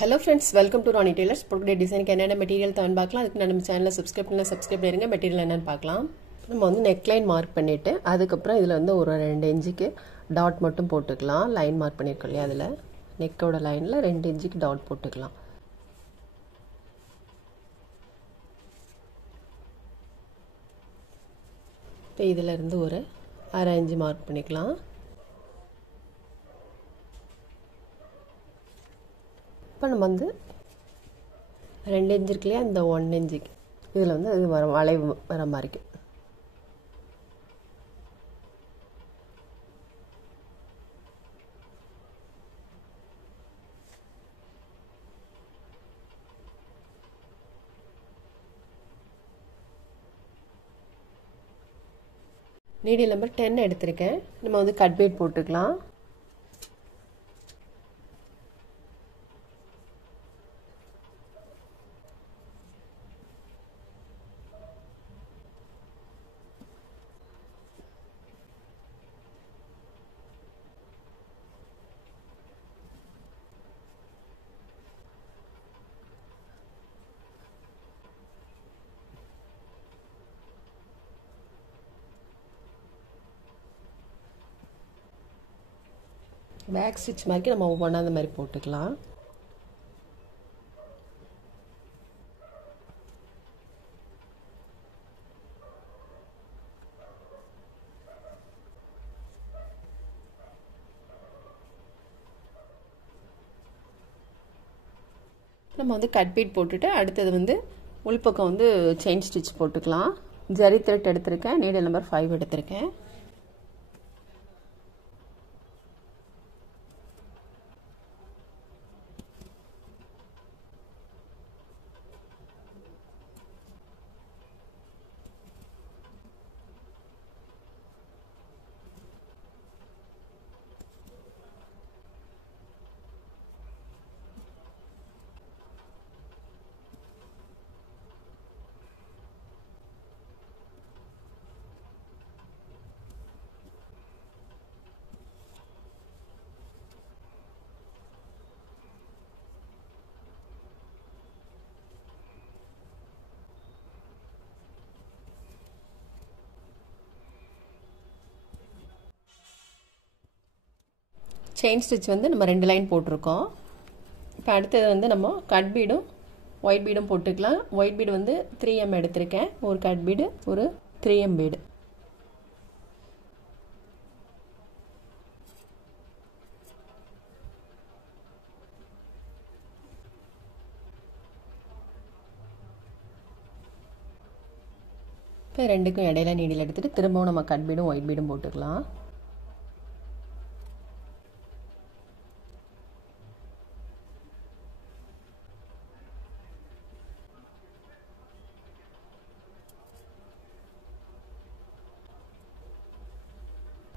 Hello friends, welcome to Ronnie Tailors. Product design க்கு என்னென்ன material தான் பார்க்கலாம். அதுக்கு நம்ம சேனலை சப்ஸ்கிரைப் பண்ணுங்க. மெட்டீரியல் என்னன்னு பார்க்கலாம். நம்ம வந்து நெக்லைன் மார்க் பண்ணிட்டு அதுக்கு அப்புறம் இதுல வந்து ஒரு 2 இன்ச்சுக்கு டாட் மட்டும் போட்டுக்கலாம். லைன் மார்க் பண்ணிருக்கோம் இல்லையா, அதுல நெக்கோட லைன்ல 2 இன்ச்சுக்கு டாட் போட்டுக்கலாம். இப்போ இதுல இருந்து ஒரு 1/2 இன்ச் மார்க் பண்ணிக்கலாம். இப்போ நம்ம வந்து 2 இன்ச் இருக்கு இல்லையா, இந்த 1 இன்ச்சுக்கு இதில் வந்து அது வளைவு வர மாதிரிக்கு நீடில் நம்பர் 10 எடுத்திருக்கேன். நம்ம வந்து கட் பீட் போட்டுக்கலாம். பேக் ஸ்டிச் மாதிரி நம்ம ஒவ்வொன்றா அந்த மாதிரி போட்டுக்கலாம். நம்ம வந்து கட் பீட் போட்டுட்டு அடுத்தது வந்து உள்பக்கம் வந்து செயின் ஸ்டிச் போட்டுக்கலாம். ஜரி த்ரெட் எடுத்திருக்கேன். நீடில் நம்பர் 5 எடுத்திருக்கேன். செயின் ஸ்டிச் வந்து நம்ம 2 லைன் போட்டிருக்கோம். இப்போ அடுத்தது வந்து நம்ம கட் பீடும் ஒயிட் பீடும் போட்டுக்கலாம். ஒயிட் பீடு வந்து 3M எடுத்திருக்கேன். ஒரு கட் பீடு, ஒரு 3M பீடு. இப்போ ரெண்டுக்கும் இடையில நீடில் எடுத்துட்டு திரும்பவும் நம்ம கட் பீடும் ஒயிட் பீடும் போட்டுக்கலாம்.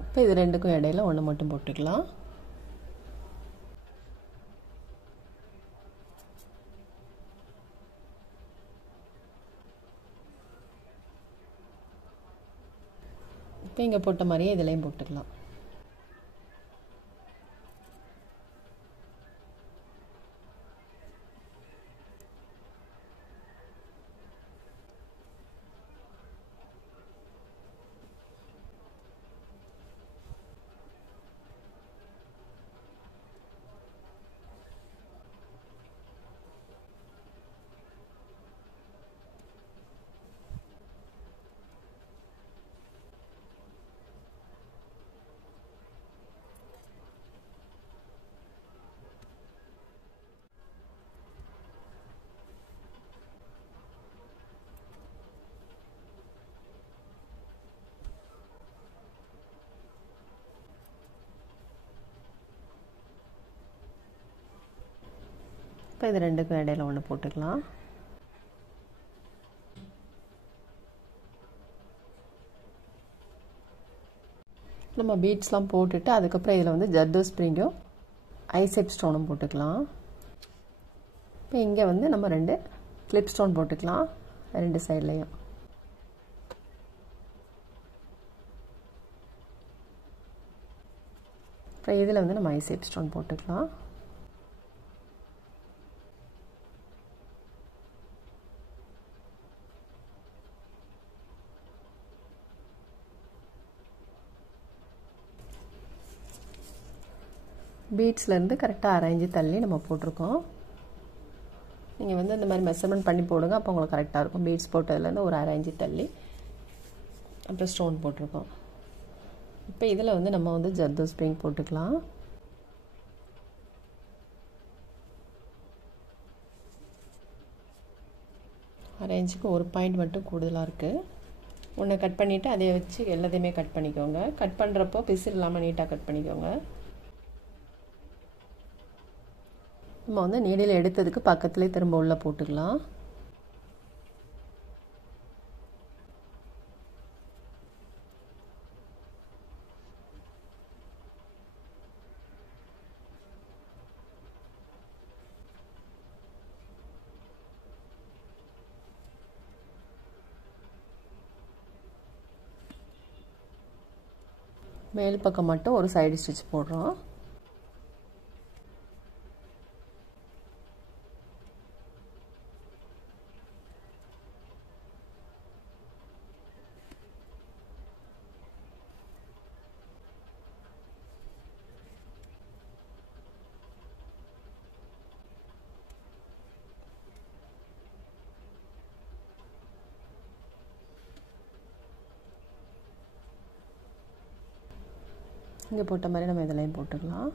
இப்போ இது ரெண்டுக்கும் இடையில ஒன்று மட்டும் போட்டுக்கலாம். இப்போ இங்கே போட்ட மாதிரியே இதுலேயும் போட்டுக்கலாம். இப்போ இது ரெண்டுக்கும் இடையில ஒன்று போட்டுக்கலாம். நம்ம பீட்ஸ்லாம் போட்டுட்டு அதுக்கப்புறம் இதில் வந்து ஜர்தோ ஸ்ப்ரிங்கும் ஐசெப் ஸ்டோனும் போட்டுக்கலாம். இப்போ இங்கே வந்து நம்ம 2 கிளிப் ஸ்டோன் போட்டுக்கலாம் 2 சைட்லேயும். இப்போ இதில் வந்து நம்ம ஐசெப் ஸ்டோன் போட்டுக்கலாம். பீட்ஸ்லேருந்து கரெக்டாக 1/2 இன்ச்சு தள்ளி நம்ம போட்டிருக்கோம். நீங்கள் வந்து இந்த மாதிரி மெஷர்மெண்ட் பண்ணி போடுங்க, அப்போ உங்களுக்கு கரெக்டாக இருக்கும். பீட்ஸ் போட்டதுலேருந்து ஒரு 1/2 இன்ச்சு தள்ளி அப்புறம் ஸ்டோன் போட்டிருக்கோம். இப்போ இதில் வந்து நம்ம வந்து ஜர்தோ ஸ்ப்ரிங் போட்டுக்கலாம். அரை இன்ச்சுக்கு ஒரு பாயிண்ட் மட்டும் கூடுதலாக இருக்குது. ஒன்று கட் பண்ணிவிட்டு அதை வச்சு எல்லாத்தையுமே கட் பண்ணிக்கோங்க. கட் பண்ணுறப்போ பிசிறு இல்லாமல் நீட்டாக கட் பண்ணிக்கோங்க. நம்ம வந்து நீடில் எடுத்ததுக்கு பக்கத்துலேயே திரும்ப உள்ளே போட்டுக்கலாம். மேல் பக்கம் மட்டும் ஒரு சைடு ஸ்டிச் போடுறோம். இங்கே போட்ட மாதிரி நம்ம இதெல்லாம் போட்டுக்கலாம்.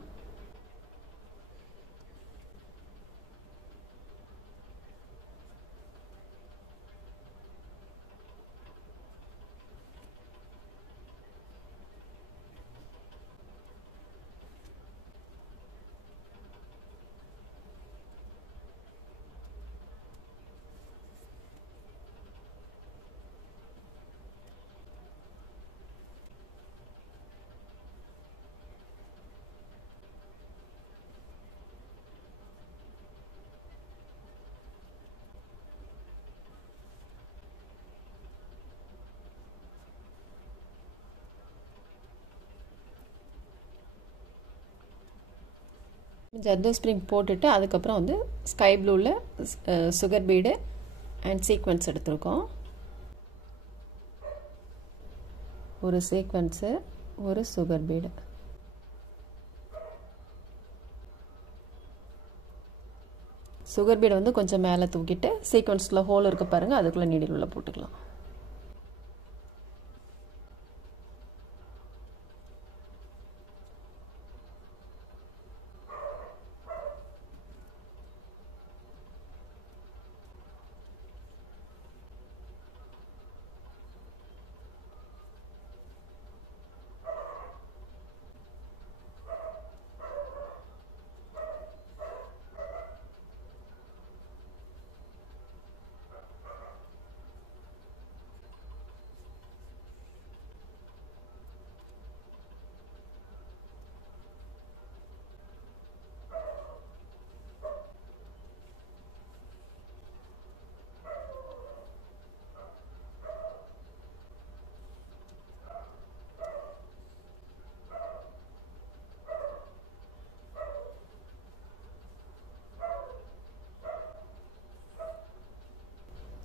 ஜர்தோ ஸ்ப்ரிங் போட்டுட்டு அதுக்கப்புறம் வந்து ஸ்கை ப்ளூவில் சுகர் பீடு அண்ட் சீக்வென்ஸ் எடுத்திருக்கோம். ஒரு சீக்வென்ஸு, ஒரு சுகர் பீடு. சுகர் பீடை வந்து கொஞ்சம் மேலே தூக்கிட்டு சீக்வென்ஸில் ஹோல் இருக்க பாருங்கள், அதுக்குள்ளே நீடில் உள்ள போட்டுக்கலாம்.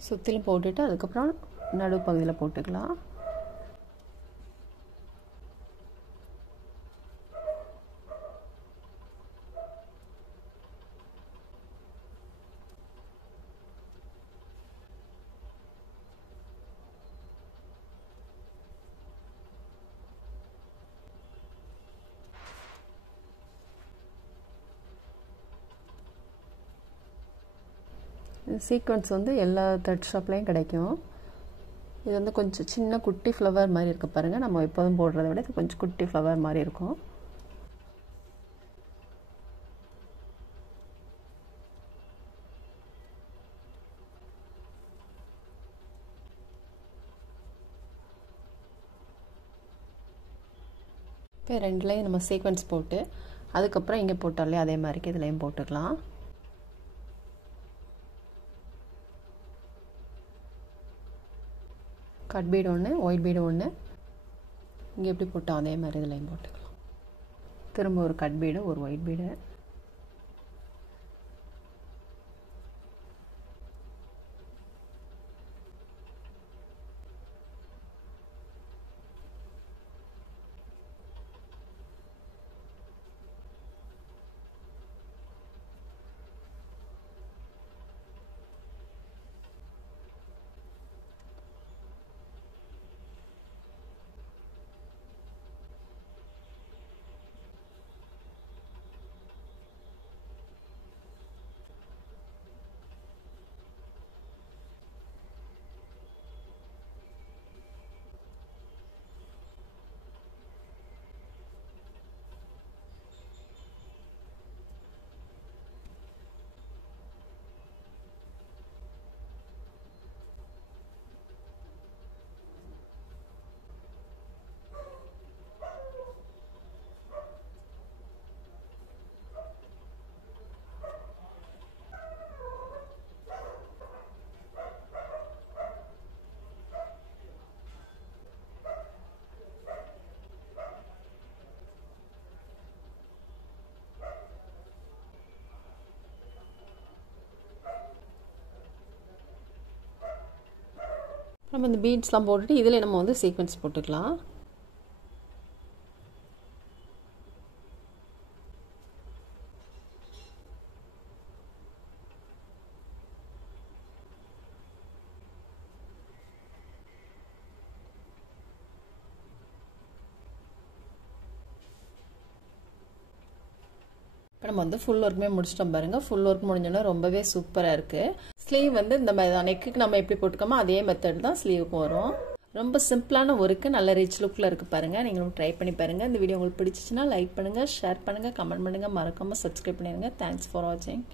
சுற்றிலும் போட்டுட்டு அதுக்கப்புறம் நடுப்பகுதியில் போட்டுக்கலாம். சீக்வென்ஸ் வந்து எல்லா த்ரெட் ஷாப்லேயும் கிடைக்கும். இது வந்து கொஞ்சம் சின்ன குட்டி ஃப்ளவர் மாதிரி இருக்குது பாருங்கள். நம்ம எப்போதும் போடுறத விட இது கொஞ்சம் குட்டி ஃப்ளவர் மாதிரி இருக்கும். இப்போ ரெண்டுலேயும் நம்ம சீக்வென்ஸ் போட்டு அதுக்கப்புறம் இங்கே போட்டாலே அதே மாதிரிக்கு இதுலேயும் போட்டுக்கலாம். கட் பீடு ஒன்று, ஒயிட் பீடு ஒன்று, இங்கே எப்படி போட்டோம் அதே மாதிரி இதுலையும் போட்டுக்கலாம். திரும்ப ஒரு கட் பீடு, ஒரு ஒயிட் பீடு, நம்ம இந்த பீட்ஸ்லாம் போட்டுட்டு இதில் நம்ம வந்து சீக்வென்ஸ் போட்டுக்கலாம். இப்போ நம்ம வந்து ஃபுல் ஒர்க்குமே முடிச்சிட்டோம் பாருங்கள். ஃபுல் ஒர்க் முடிஞ்சோன்னா ரொம்பவே சூப்பராக இருக்குது. ஸ்லீவ் வந்து இந்த மாதிரி தான், நெக்குக்கு நம்ம எப்படி போட்டுக்கோமோ அதே மெத்தட் தான் ஸ்லீவுக்கும் வரும். ரொம்ப சிம்பிளான ஒர்க்கு, நல்ல ரிச் லுக்கில் இருக்குது பாருங்கள். நீங்களும் ட்ரை பண்ணி பாருங்கள். இந்த வீடியோ உங்களுக்கு பிடிச்சிச்சுன்னா லைக் பண்ணுங்கள், ஷேர் பண்ணுங்கள், கமெண்ட் பண்ணுங்கள், மறக்காமல் சப்ஸ்கிரைப் பண்ணிடுங்க. தேங்க்ஸ் ஃபார் வாட்சிங்.